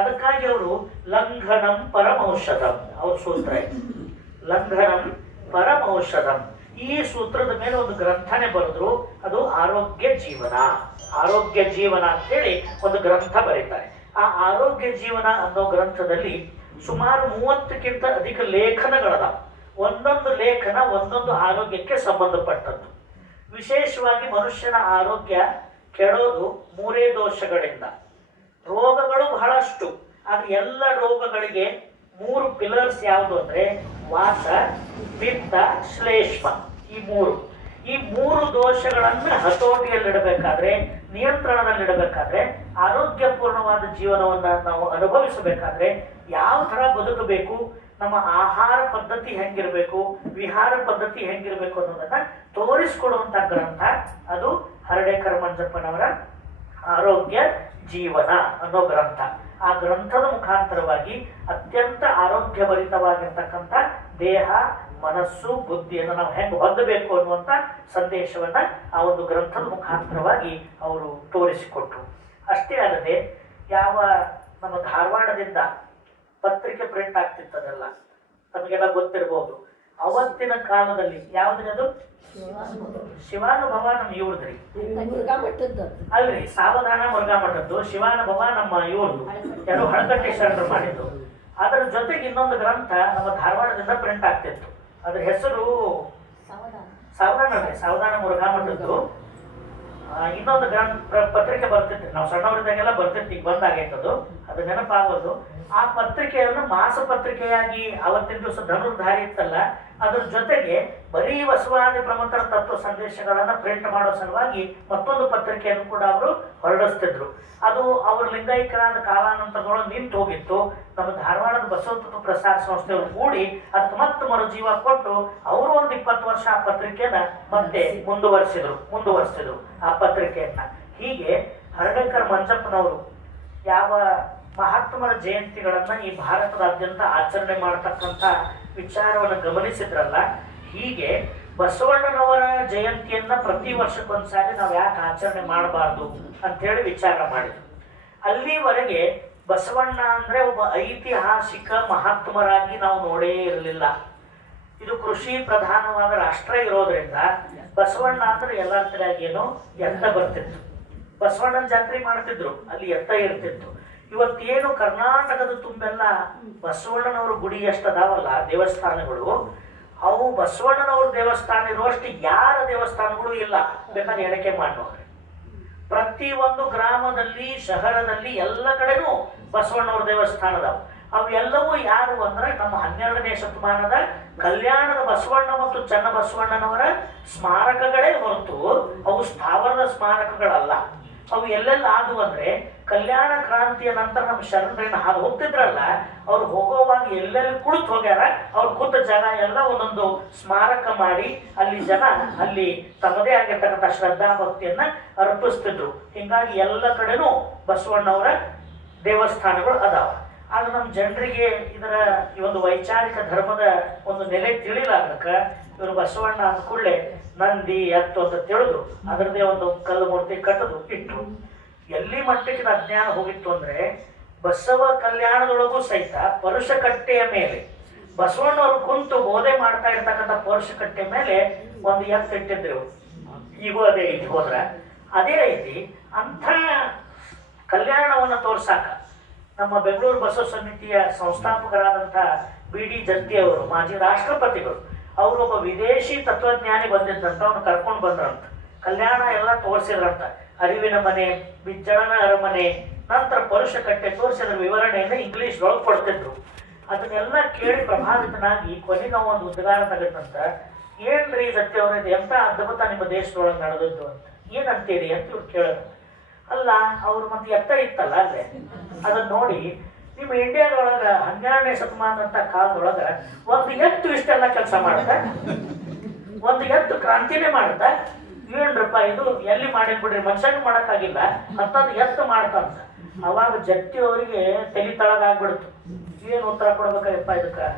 ಅದಕ್ಕಾಗಿ ಅವರು ಲಂಘನಂ ಪರಮೌಷಧಂ ಅವ್ರ ಸೂತ್ರ, ಲಂಘನಂ ಪರಮೌಷಧಂ. ಈ ಸೂತ್ರದ ಮೇಲೆ ಒಂದು ಗ್ರಂಥನೇ ಬರೆದ್ರು, ಅದು ಆರೋಗ್ಯ ಜೀವನ. ಆರೋಗ್ಯ ಜೀವನ ಅಂತೇಳಿ ಒಂದು ಗ್ರಂಥ ಬರೀತಾರೆ. ಆ ಆರೋಗ್ಯ ಜೀವನ ಅನ್ನೋ ಗ್ರಂಥದಲ್ಲಿ ಸುಮಾರು 30ಕ್ಕಿಂತ ಅಧಿಕ ಲೇಖನಗಳದಾವ. ಒಂದೊಂದು ಲೇಖನ ಒಂದೊಂದು ಆರೋಗ್ಯಕ್ಕೆ ಸಂಬಂಧಪಟ್ಟದ್ದು. ವಿಶೇಷವಾಗಿ ಮನುಷ್ಯನ ಆರೋಗ್ಯ ಕೆಡೋದು 3 ದೋಷಗಳಿಂದ. ರೋಗಗಳು ಬಹಳಷ್ಟು, ಆದ್ರೆ ಎಲ್ಲ ರೋಗಗಳಿಗೆ 3 ಪಿಲ್ಲರ್ಸ್ ಯಾವುದು ಅಂದ್ರೆ ವಾತ, ಪಿತ್ತ, ಶ್ಲೇಷ್ಮ. ಈ ಮೂರು ದೋಷಗಳನ್ನ ಹತೋಟಿಯಲ್ಲಿಡಬೇಕಾದ್ರೆ, ನಿಯಂತ್ರಣದಲ್ಲಿಡಬೇಕಾದ್ರೆ, ಆರೋಗ್ಯಪೂರ್ಣವಾದ ಜೀವನವನ್ನ ನಾವು ಅನುಭವಿಸಬೇಕಾದ್ರೆ ಯಾವ ತರ ಬದುಕಬೇಕು, ನಮ್ಮ ಆಹಾರ ಪದ್ಧತಿ ಹೆಂಗಿರಬೇಕು, ವಿಹಾರ ಪದ್ಧತಿ ಹೆಂಗಿರಬೇಕು ಅನ್ನೋದನ್ನ ತೋರಿಸಿಕೊಡುವಂತ ಗ್ರಂಥ ಅದು ಹರ್ಡೇಕರ್ ಮಂಜಪ್ಪನವರ ಆರೋಗ್ಯ ಜೀವನ ಅನ್ನೋ ಗ್ರಂಥ. ಆ ಗ್ರಂಥದ ಮುಖಾಂತರವಾಗಿ ಅತ್ಯಂತ ಆರೋಗ್ಯಭರಿತವಾಗಿರ್ತಕ್ಕಂಥ ದೇಹ, ಮನಸ್ಸು, ಬುದ್ಧಿಯನ್ನು ನಾವು ಹೆಂಗೆ ಹೊಂದಬೇಕು ಅನ್ನುವಂಥ ಸಂದೇಶವನ್ನ ಆ ಒಂದು ಗ್ರಂಥದ ಮುಖಾಂತರವಾಗಿ ಅವರು ತೋರಿಸಿಕೊಟ್ರು. ಅಷ್ಟೇ ಅಲ್ಲದೆ ಯಾವ ನಮ್ಮ ಧಾರವಾಡದಿಂದ ಪತ್ರಿಕೆ ಪ್ರಿಂಟ್ ಆಗ್ತಿತ್ತದಲ್ಲ, ನಮಗೆಲ್ಲ ಗೊತ್ತಿರ್ಬೋದು. ಅವತ್ತಿನ ಕಾಲದಲ್ಲಿ ಯಾವುದದು ಶಿವಾನುಭವ ನಮ್ಮ ಇವ್ರದ್ರಿ ಅಲ್ರಿ, ಸಾವಧಾನ ಮುರುಘಾ ಮಠದ್ದು, ಶಿವಾನುಭವ ನಮ್ಮ ಇವ್ರದ್ದು ಯಾರೋ ಹಳಕಟ್ಟಿ ಶರಣರು ಮಾಡಿದ್ದು. ಅದರ ಜೊತೆಗೆ ಇನ್ನೊಂದು ಗ್ರಂಥ ನಮ್ಮ ಧಾರವಾಡದಿಂದ ಪ್ರಿಂಟ್ ಆಗ್ತಿತ್ತು. ಅದ್ರ ಹೆಸರು ಸಾವಧಾನ ಮುರುಘಾ ಮಠದ್ದು. ಇನ್ನೊಂದು ಪತ್ರಿಕೆ ಬರ್ತಿತ್ತು, ನಾವು ಸಣ್ಣವರಿದ್ದಾಗೆಲ್ಲ ಬರ್ತಿತ್ತು, ಈಗ ಬಂದಾಗೈತದು, ಅದು ನೆನಪಾಗೋದು. ಆ ಪತ್ರಿಕೆಯನ್ನು ಮಾಸ ಪತ್ರಿಕೆಯಾಗಿ ಅವತ್ತಿನ ದಿವಸ ಧನುರ್ಧಾರಿ ಇತ್ತಲ್ಲ, ಅದ್ರ ಜೊತೆಗೆ ಬರೀ ಬಸವಾದಿ ಪ್ರಮುಖರ ತತ್ವ ಸಂದೇಶಗಳನ್ನ ಪ್ರಿಂಟ್ ಮಾಡೋ ಸಲುವಾಗಿ ಮತ್ತೊಂದು ಪತ್ರಿಕೆಯನ್ನು ಕೂಡ ಅವರು ಹೊರಡಿಸ್ತಿದ್ರು. ಅದು ಅವರು ಲಿಂಗೈಕ್ಯರಾದ ಕಾಲಾನಂತರದೊಳಗೆ ನಿಂತು ಹೋಗಿತ್ತು. ನಮ್ಮ ಧಾರವಾಡದ ಬಸವ ಪ್ರಸಾರ ಸಂಸ್ಥೆಯವರು ಕೂಡಿ ಅದಕ್ಕೆ ಮತ್ತೆ ಮರುಜೀವ ಕೊಟ್ಟು ಅವರು ಒಂದು 20 ವರ್ಷ ಆ ಪತ್ರಿಕೆಯನ್ನ ಮತ್ತೆ ಮುಂದುವರಿಸಿದ್ರು ಆ ಪತ್ರಿಕೆಯನ್ನ. ಹೀಗೆ ಹರ್ಡೇಕರ್ ಮಂಜಪ್ಪನವರು ಯಾವ ಮಹಾತ್ಮರ ಜಯಂತಿಗಳನ್ನ ಈ ಭಾರತದಾದ್ಯಂತ ಆಚರಣೆ ಮಾಡತಕ್ಕಂಥ ವಿಚಾರವನ್ನು ಗಮನಿಸಿದ್ರಲ್ಲ, ಹೀಗೆ ಬಸವಣ್ಣನವರ ಜಯಂತಿಯನ್ನ ಪ್ರತಿ ವರ್ಷಕ್ಕೊಂದ್ಸಾರಿ ನಾವು ಯಾಕೆ ಆಚರಣೆ ಮಾಡಬಾರ್ದು ಅಂತೇಳಿ ವಿಚಾರ ಮಾಡಿದ್ರು. ಅಲ್ಲಿವರೆಗೆ ಬಸವಣ್ಣ ಅಂದ್ರೆ ಒಬ್ಬ ಐತಿಹಾಸಿಕ ಮಹಾತ್ಮರಾಗಿ ನಾವು ನೋಡೇ ಇರಲಿಲ್ಲ. ಇದು ಕೃಷಿ ಪ್ರಧಾನವಾದ ರಾಷ್ಟ್ರ ಇರೋದ್ರಿಂದ ಬಸವಣ್ಣ ಅಂದ್ರೆ ಎಲ್ಲರ ತಲೆಯಾಗಿ ಏನೋ ಎತ್ತ ಬರ್ತಿತ್ತು. ಬಸವಣ್ಣನ ಜಾತ್ರೆ ಮಾಡ್ತಿದ್ರು, ಅಲ್ಲಿ ಎತ್ತ ಇರ್ತಿತ್ತು. ಇವತ್ತೇನು ಕರ್ನಾಟಕದ ತುಂಬೆಲ್ಲ ಬಸವಣ್ಣನವ್ರ ಗುಡಿ ಎಷ್ಟದಾವಲ್ಲ ದೇವಸ್ಥಾನಗಳು, ಅವು ಬಸವಣ್ಣನವ್ರ ದೇವಸ್ಥಾನ ಇರುವಷ್ಟು ಯಾರ ದೇವಸ್ಥಾನಗಳು ಇಲ್ಲ. ಬೇಕಾದ್ರೆ ಎಣಿಕೆ ಮಾಡಿ ನೋಡ್ರಿ, ಪ್ರತಿ ಒಂದು ಗ್ರಾಮದಲ್ಲಿ, ಶಹರದಲ್ಲಿ ಎಲ್ಲ ಕಡೆನೂ ಬಸವಣ್ಣವ್ರ ದೇವಸ್ಥಾನದವು. ಅವೆಲ್ಲವೂ ಯಾರು ಅಂದ್ರೆ ನಮ್ಮ 12ನೇ ಶತಮಾನದ ಕಲ್ಯಾಣದ ಬಸವಣ್ಣ ಮತ್ತು ಚನ್ನಬಸವಣ್ಣನವರ ಸ್ಮಾರಕಗಳೇ ಹೊರತು ಅವು ಸ್ಥಾವರದ ಸ್ಮಾರಕಗಳಲ್ಲ. ಅವು ಎಲ್ಲೆಲ್ಲ ಆದವು ಅಂದ್ರೆ ಕಲ್ಯಾಣ ಕ್ರಾಂತಿಯ ನಂತರ ನಮ್ಮ ಶರಣರೇನು ಹಾದು ಹೋಗ್ತಿದ್ರಲ್ಲ, ಅವ್ರು ಹೋಗೋವಾಗ ಎಲ್ಲೆಲ್ಲಿ ಕುಳಿತು ಹೋಗ್ಯಾರ, ಅವ್ರು ಕೂತ ಜಾಗ ಎಲ್ಲ ಒಂದೊಂದು ಸ್ಮಾರಕ ಮಾಡಿ ಅಲ್ಲಿ ಜನ ಅಲ್ಲಿ ತಮ್ಮದೇ ಆಗಿರ್ತಕ್ಕಂಥ ಶ್ರದ್ಧಾ ಭಕ್ತಿಯನ್ನ ಅರ್ಪಿಸ್ತಿದ್ರು. ಹಿಂಗಾಗಿ ಎಲ್ಲ ಕಡೆನೂ ಬಸವಣ್ಣವರ ದೇವಸ್ಥಾನಗಳು ಅದಾವ. ಆಗ ನಮ್ಮ ಜನರಿಗೆ ಇದರ ಈ ಒಂದು ವೈಚಾರಿಕ ಧರ್ಮದ ಒಂದು ನೆಲೆ ತಿಳಿಲಾಗಕ್ಕೆ ಇವರು ಬಸವಣ್ಣ ಅಂದ ಕೂಡಲೇ ನಂದಿ ಎತ್ತು ಅಂತ ತಿಳಿದು ಅದರದೇ ಒಂದು ಕಲ್ಲು ಮೂರ್ತಿ ಕಟ್ಟದು ಇಟ್ಟರು. ಎಲ್ಲಿ ಮಟ್ಟಕ್ಕೆ ಅಜ್ಞಾನ ಹೋಗಿತ್ತು ಅಂದ್ರೆ ಬಸವ ಕಲ್ಯಾಣದೊಳಗೂ ಸಹಿತ ಪರುಷಕಟ್ಟೆಯ ಮೇಲೆ ಬಸವಣ್ಣವರು ಕುಂತು ಬೋಧೆ ಮಾಡ್ತಾ ಇರ್ತಕ್ಕಂಥ ಪರುಷಕಟ್ಟೆ ಮೇಲೆ ಒಂದು ಎತ್ತು ಇಟ್ಟಿದ್ರು. ಈಗೂ ಅದೇ ಐತಿ, ಹೋದ್ರ ಅದೇ ಐತಿ. ಅಂಥ ಕಲ್ಯಾಣವನ್ನು ತೋರ್ಸಾಕ ನಮ್ಮ ಬೆಂಗಳೂರು ಬಸವ ಸಮಿತಿಯ ಸಂಸ್ಥಾಪಕರಾದಂಥ BD ಜತ್ತಿ ಅವರು, ಮಾಜಿ ರಾಷ್ಟ್ರಪತಿಗಳು, ಅವರು ಒಬ್ಬ ವಿದೇಶಿ ತತ್ವಜ್ಞಾನಿ ಬಂದಿದ್ದಂತ ಅವ್ನು ಕರ್ಕೊಂಡು ಬಂದ್ರಂತ. ಕಲ್ಯಾಣ ಎಲ್ಲ ತೋರಿಸಿದ್ರಂತ, ಅರಿವಿನ ಮನೆ, ಬಿಜ್ಜಳನ ಅರಮನೆ, ನಂತರ ಪರುಷಕಟ್ಟೆ ತೋರಿಸಿದ್ರ ವಿವರಣೆಯನ್ನು ಇಂಗ್ಲಿಷ್ ಒಳಗೆ ಕೊಡ್ತಿದ್ರು. ಅದನ್ನೆಲ್ಲ ಕೇಳಿ ಪ್ರಭಾವಿತನಾಗಿ ಕೊನೆಗೆ ನಾವು ಒಂದು ಉದ್ಗಾರ ತಗತ್ತಂತ, ಏನ್ರಿ ಜತ್ತಿ ಅವ್ರ ಎಂತ ಅದ್ಭುತ ನಿಮ್ಮ ದೇಶದೊಳಗೆ ನಡೆದದ್ದು ಅಂತ ಏನಂತೀರಿ ಅಂತ ಇವ್ರು ಕೇಳೋದು. ಅಲ್ಲ ಅವ್ರು ಮತ್ತೆ ಎತ್ತ ಇತ್ತಲ್ಲ ಅಲ್ಲೇ, ಅದನ್ನ ನೋಡಿ ನಿಮ್ಮ ಇಂಡಿಯಾದೊಳಗ 12ನೇ ಶತಮಾನದಂತ ಕಾಲದೊಳಗ ಒಂದು ಎತ್ತು ಇಷ್ಟೆಲ್ಲ ಕೆಲಸ ಮಾಡುತ್ತೆ, ಒಂದು ಎತ್ತು ಕ್ರಾಂತಿನೇ ಮಾಡುತ್ತೆ. ಏನ್ರಪ್ಪ ಇದು ಎಲ್ಲಿ ಮಾಡಿದ್ಬಿಡ್ರಿ, ಮನುಷ್ಯನಿಗೆ ಮಾಡೋಕ್ಕಾಗಿಲ್ಲ ಅಂತದ್ದು ಎತ್ತು ಮಾಡ್ತಂತ. ಅವಾಗ ಜತ್ತಿ ಅವರಿಗೆ ತಲೆ ತಳಗಾಗ್ಬಿಡ್ತು. ಏನು ಉತ್ತರ ಕೊಡ್ಬೇಕಪ್ಪ ಇದಕ್ಕೆ?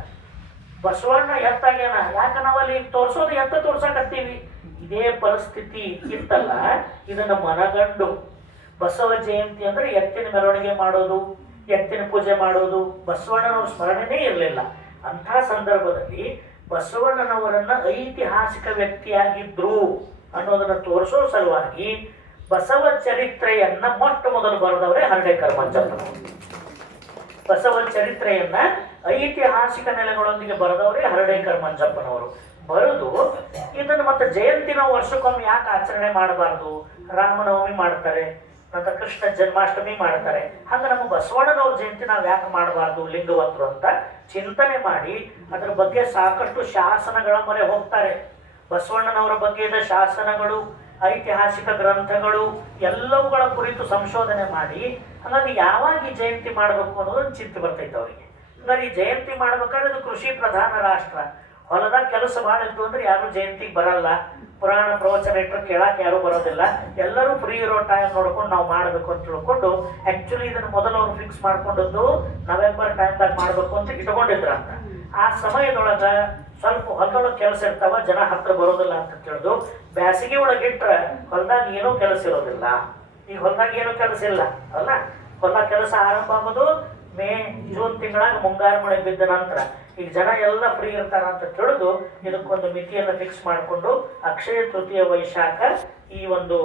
ಬಸವಣ್ಣ ಎತ್ತಾಗ್ಯಾನ, ಯಾಕೆ ನಾವಲ್ಲಿ ತೋರ್ಸೋದು ಎತ್ತ ತೋರ್ಸಕತ್ತೀವಿ. ಇದೇ ಪರಿಸ್ಥಿತಿ ಇತ್ತಲ್ಲ, ಇದನ್ನ ಮನಗಂಡು ಬಸವ ಜಯಂತಿ ಅಂದ್ರೆ ಎತ್ತಿನ ಮೆರವಣಿಗೆ ಮಾಡೋದು, ಎತ್ತಿನ ಪೂಜೆ ಮಾಡೋದು, ಬಸವಣ್ಣನವ್ರ ಸ್ಮರಣೆನೇ ಇರಲಿಲ್ಲ. ಅಂಥ ಸಂದರ್ಭದಲ್ಲಿ ಬಸವಣ್ಣನವರನ್ನ ಐತಿಹಾಸಿಕ ವ್ಯಕ್ತಿಯಾಗಿದ್ರು ಅನ್ನೋದನ್ನ ತೋರಿಸೋ ಸಲುವಾಗಿ ಬಸವ ಚರಿತ್ರೆಯನ್ನ ಮೊಟ್ಟ ಮೊದಲು ಬರೆದವರೇ ಹರ್ಡೇಕರ್ ಮಂಜಪ್ಪನವರು. ಬಸವ ಚರಿತ್ರೆಯನ್ನ ಐತಿಹಾಸಿಕ ನೆಲೆಗಳೊಂದಿಗೆ ಬರೆದವರೇ ಹರ್ಡೇಕರ್ ಮಂಜಪ್ಪನವರು. ಬರೆದು ಇದನ್ನು ಮತ್ತೆ ಜಯಂತಿ ನಾವು ವರ್ಷಕ್ಕೊಮ್ಮೆ ಯಾಕೆ ಆಚರಣೆ ಮಾಡಬಾರ್ದು? ರಾಮನವಮಿ ಮಾಡ್ತಾರೆ, ನಂತರ ಕೃಷ್ಣ ಜನ್ಮಾಷ್ಟಮಿ ಮಾಡ್ತಾರೆ, ಹಂಗ ನಮ್ಮ ಬಸವಣ್ಣನವ್ರ ಜಯಂತಿ ನಾವು ಯಾಕೆ ಮಾಡಬಾರ್ದು ಲಿಂಗವಂತರು ಅಂತ ಚಿಂತನೆ ಮಾಡಿ ಅದರ ಬಗ್ಗೆ ಸಾಕಷ್ಟು ಶಾಸನಗಳ ಮೊರೆ ಹೋಗ್ತಾರೆ. ಬಸವಣ್ಣನವರ ಬಗ್ಗೆದ ಶಾಸನಗಳು, ಐತಿಹಾಸಿಕ ಗ್ರಂಥಗಳು ಎಲ್ಲವುಗಳ ಕುರಿತು ಸಂಶೋಧನೆ ಮಾಡಿ ಹಾಗಾಗಿ ಯಾವಾಗ ಈ ಜಯಂತಿ ಮಾಡಬೇಕು ಅನ್ನೋದೊಂದು ಚಿಂತೆ ಬರ್ತೈತೆ ಅವರಿಗೆ. ಹಂಗಾರೆ ಈ ಜಯಂತಿ ಮಾಡ್ಬೇಕಾದ್ರೆ ಇದು ಕೃಷಿ ಪ್ರಧಾನ ರಾಷ್ಟ್ರ, ಹೊಲದಾಗ ಕೆಲಸ ಭಾಳ ಇತ್ತು ಅಂದ್ರೆ ಯಾರು ಜಯಂತಿಗೆ ಬರಲ್ಲ, ಪುರಾಣ ಪ್ರವಚನ ಇಟ್ಟರೆ ಕೇಳಕ್ಕೆ ಯಾರೂ ಬರೋದಿಲ್ಲ. ಎಲ್ಲರೂ ಫ್ರೀ ಇರೋ ಟೈಮ್ ನೋಡ್ಕೊಂಡು ನಾವು ಮಾಡಬೇಕು ಅಂತ ತಿಳ್ಕೊಂಡು ಆ್ಯಕ್ಚುಲಿ ಇದನ್ನು ಮೊದಲು ಅವ್ರು ಫಿಕ್ಸ್ ಮಾಡ್ಕೊಂಡದ್ದು ನವೆಂಬರ್ ಟೈಮ್ದಾಗ ಮಾಡಬೇಕು ಅಂತ ಇಟ್ಕೊಂಡಿದ್ರಂತ. ಆ ಸಮಯದೊಳಗೆ ಸ್ವಲ್ಪ ಹೊಲದೊಳಗೆ ಕೆಲಸ ಇರ್ತಾವ, ಜನ ಹತ್ರ ಬರೋದಿಲ್ಲ ಅಂತ ತಿಳಿದು ಬ್ಯಾಸಿಗೆ ಒಳಗೆ ಇಟ್ಟರೆ ಹೊಲದಾಗ ಏನೂ ಕೆಲಸ ಇರೋದಿಲ್ಲ. ಈಗ ಹೊಲದಾಗ ಏನೂ ಕೆಲಸ ಇಲ್ಲ ಅಲ್ಲ, ಹೊಲ ಕೆಲಸ ಆರಂಭ ಆಗೋದು ಮೇ ಜೂನ್ ತಿಂಗಳಾಗ ಮುಂಗಾರು ಮಳೆ ಬಿದ್ದ ನಂತರ. ಈಗ ಜನ ಎಲ್ಲ ಫ್ರೀ ಇರ್ತಾರ ಅಂತ ತಿಳಿದು ಇದಕ್ಕೊಂದು ಮಿತಿಯನ್ನು ಫಿಕ್ಸ್ ಮಾಡಿಕೊಂಡು ಅಕ್ಷಯ ತೃತೀಯ ವೈಶಾಖ ಈ ಒಂದು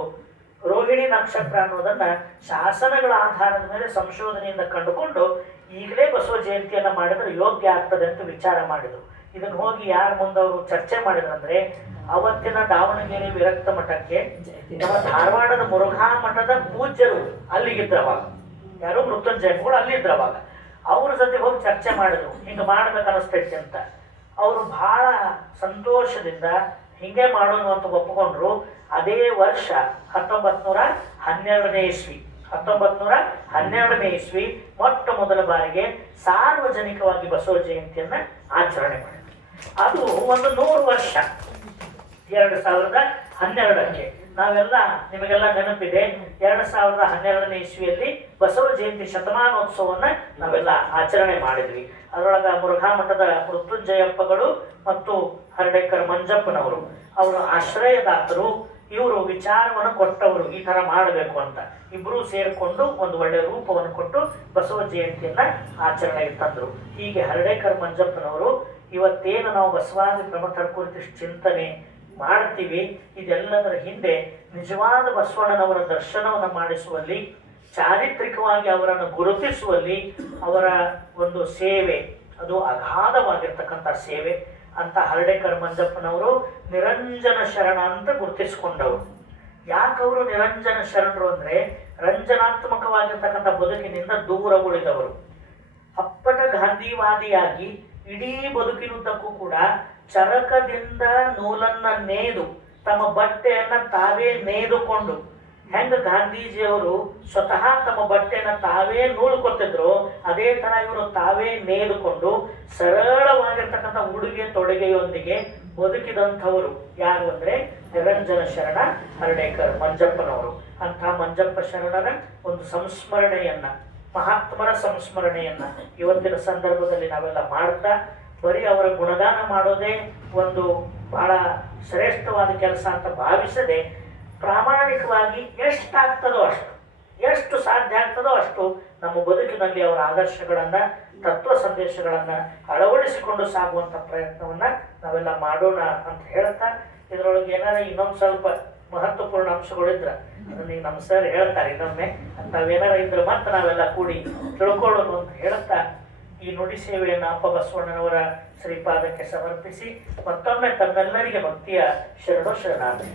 ರೋಹಿಣಿ ನಕ್ಷತ್ರ ಅನ್ನೋದನ್ನ ಶಾಸನಗಳ ಆಧಾರದ ಮೇಲೆ ಸಂಶೋಧನೆಯಿಂದ ಕಂಡುಕೊಂಡು ಈಗಲೇ ಬಸವ ಜಯಂತಿಯನ್ನ ಮಾಡಿದ್ರೆ ಯೋಗ್ಯ ಆಗ್ತದೆ ಅಂತ ವಿಚಾರ ಮಾಡಿದರು. ಇದನ್ನ ಹೋಗಿ ಯಾರ ಮುಂದವರು ಚರ್ಚೆ ಮಾಡಿದ್ರಂದ್ರೆ ಅವತ್ತಿನ ದಾವಣಗೆರೆ ವಿರಕ್ತ ಮಠಕ್ಕೆ ನಮ್ಮ ಧಾರವಾಡದ ಮುರುಘಾ ಮಠದ ಪೂಜ್ಯರು ಅಲ್ಲಿಗಿದ್ರವಾಗ, ಯಾರು ಮೃತ್ಯುಂಜಯಗಳು ಅಲ್ಲಿದ್ರವಾಗ, ಅವ್ರ ಜೊತೆ ಹೋಗಿ ಚರ್ಚೆ ಮಾಡಿದ್ರು ಹಿಂಗೆ ಮಾಡ್ಬೇಕು ಅನಿಸ್ತೈತಿ ಅಂತ. ಅವರು ಬಹಳ ಸಂತೋಷದಿಂದ ಹಿಂಗೆ ಮಾಡೋಣ ಅಂತ ಒಪ್ಪಿಕೊಂಡ್ರು. ಅದೇ ವರ್ಷ 1912ನೇ ಇಸ್ವಿ 1912ನೇ ಇಸ್ವಿ ಮೊಟ್ಟ ಮೊದಲ ಬಾರಿಗೆ ಸಾರ್ವಜನಿಕವಾಗಿ ಬಸವ ಜಯಂತಿಯನ್ನ ಆಚರಣೆ ಮಾಡಿದ್ರು. ಅದು ಒಂದು 100 ವರ್ಷ 2012ಕ್ಕೆ ನಾವೆಲ್ಲ ನಿಮಗೆಲ್ಲ ನೆನಪಿದೆ. 2012ನೇ ಇಸ್ವಿಯಲ್ಲಿ ಬಸವ ಜಯಂತಿ ಶತಮಾನೋತ್ಸವವನ್ನು ನಾವೆಲ್ಲ ಆಚರಣೆ ಮಾಡಿದ್ವಿ. ಅದರೊಳಗೆ ಮುರುಘಾ ಮಠದ ಮೃತ್ಯುಂಜಯಪ್ಪಗಳು ಮತ್ತು ಹರ್ಡೇಕರ್ ಮಂಜಪ್ಪನವರು ಅವರು ಆಶ್ರಯದಾತರು. ಇವರು ವಿಚಾರವನ್ನು ಕೊಟ್ಟವರು ಈ ಥರ ಮಾಡಬೇಕು ಅಂತ. ಇಬ್ಬರೂ ಸೇರಿಕೊಂಡು ಒಂದು ಒಳ್ಳೆಯ ರೂಪವನ್ನು ಕೊಟ್ಟು ಬಸವ ಜಯಂತಿಯನ್ನ ಆಚರಣೆಗೆ ತಂದರು. ಹೀಗೆ ಹರ್ಡೇಕರ್ ಮಂಜಪ್ಪನವರು ಇವತ್ತೇನು ನಾವು ಬಸವಾದಿ ಪ್ರಮಥರ ಕುರಿತು ಚಿಂತನೆ ಮಾಡ್ತೀವಿ, ಇದೆಲ್ಲದರ ಹಿಂದೆ ನಿಜವಾದ ಬಸವಣ್ಣನವರ ದರ್ಶನವನ್ನು ಮಾಡಿಸುವಲ್ಲಿ, ಚಾರಿತ್ರಿಕವಾಗಿ ಅವರನ್ನು ಗುರುತಿಸುವಲ್ಲಿ ಅವರ ಒಂದು ಸೇವೆ ಅದು ಅಗಾಧವಾಗಿರ್ತಕ್ಕಂಥ ಸೇವೆ ಅಂತ ಹರ್ಡೇಕರ್ ಮಂಜಪ್ಪನವರು ನಿರಂಜನ ಶರಣ ಅಂತ ಗುರುತಿಸಿಕೊಂಡವರು. ಯಾಕವರು ನಿರಂಜನ ಶರಣರು ಅಂದರೆ ರಂಜನಾತ್ಮಕವಾಗಿರ್ತಕ್ಕಂಥ ಬದುಕಿನಿಂದ ದೂರ ಉಳಿದವರು. ಅಪ್ಪಟ ಗಾಂಧಿವಾದಿಯಾಗಿ ಇಡೀ ಬದುಕಿನುದ್ದಕ್ಕೂ ಕೂಡ ಚರಕದಿಂದ ನೂಲನ್ನ ನೇಯ್ದು ತಮ್ಮ ಬಟ್ಟೆಯನ್ನ ತಾವೇ ನೇಯ್ದುಕೊಂಡು, ಹೆಂಗ ಗಾಂಧೀಜಿಯವರು ಸ್ವತಃ ತಮ್ಮ ಬಟ್ಟೆಯನ್ನ ತಾವೇ ನೂಳ್ಕೊತಿದ್ರು ಅದೇ ತರ ಇವರು ತಾವೇ ನೇಯ್ದುಕೊಂಡು ಸರಳವಾಗಿರ್ತಕ್ಕಂಥ ಉಡುಗೆ ತೊಡುಗೆಯೊಂದಿಗೆ ಬದುಕಿದಂಥವರು ಯಾರು ಅಂದ್ರೆ ನಿರಂಜನ ಶರಣ ಹರ್ಡೇಕರ್ ಮಂಜಪ್ಪನವರು. ಅಂಥ ಮಂಜಪ್ಪ ಶರಣರ ಒಂದು ಸಂಸ್ಮರಣೆಯನ್ನ, ಮಹಾತ್ಮರ ಸಂಸ್ಮರಣೆಯನ್ನ ಇವತ್ತಿನ ಸಂದರ್ಭದಲ್ಲಿ ನಾವೆಲ್ಲ ಮಾಡ್ತಾ, ಬರೀ ಅವರ ಗುಣಗಾನ ಮಾಡೋದೇ ಒಂದು ಬಹಳ ಶ್ರೇಷ್ಠವಾದ ಕೆಲಸ ಅಂತ ಭಾವಿಸದೆ ಪ್ರಾಮಾಣಿಕವಾಗಿ ಎಷ್ಟಾಗ್ತದೋ ಅಷ್ಟು, ಎಷ್ಟು ಸಾಧ್ಯ ಆಗ್ತದೋ ಅಷ್ಟು ನಮ್ಮ ಬದುಕಿನಲ್ಲಿ ಅವರ ಆದರ್ಶಗಳನ್ನು, ತತ್ವ ಸಂದೇಶಗಳನ್ನು ಅಳವಡಿಸಿಕೊಂಡು ಸಾಗುವಂಥ ಪ್ರಯತ್ನವನ್ನು ನಾವೆಲ್ಲ ಮಾಡೋಣ ಅಂತ ಹೇಳ್ತಾ, ಇದರೊಳಗೆ ಏನಾರ ಇನ್ನೊಂದು ಸ್ವಲ್ಪ ಮಹತ್ವಪೂರ್ಣ ಅಂಶಗಳಿದ್ರೆ ಅದನ್ನ ಈಗ ನಮ್ಮ ಸರ್ ಹೇಳ್ತಾರೆ ಇನ್ನೊಮ್ಮೆ, ನಾವೇನಾರ ಇದ್ರೆ ಮತ್ತೆ ನಾವೆಲ್ಲ ಕೂಡಿ ತಿಳ್ಕೊಳ್ಳೋಣ ಅಂತ ಹೇಳ್ತಾ ಈ ನುಡಿ ಸೇವೆಯನ್ನು ಅಪ್ಪ ಬಸವಣ್ಣನವರ ಶ್ರೀಪಾದಕ್ಕೆ ಸಮರ್ಪಿಸಿ ಮತ್ತೊಮ್ಮೆ ತಮ್ಮೆಲ್ಲರಿಗೆ ಭಕ್ತಿಯ ಶರಣೋ ಶರಣಾರ್ಥಿ.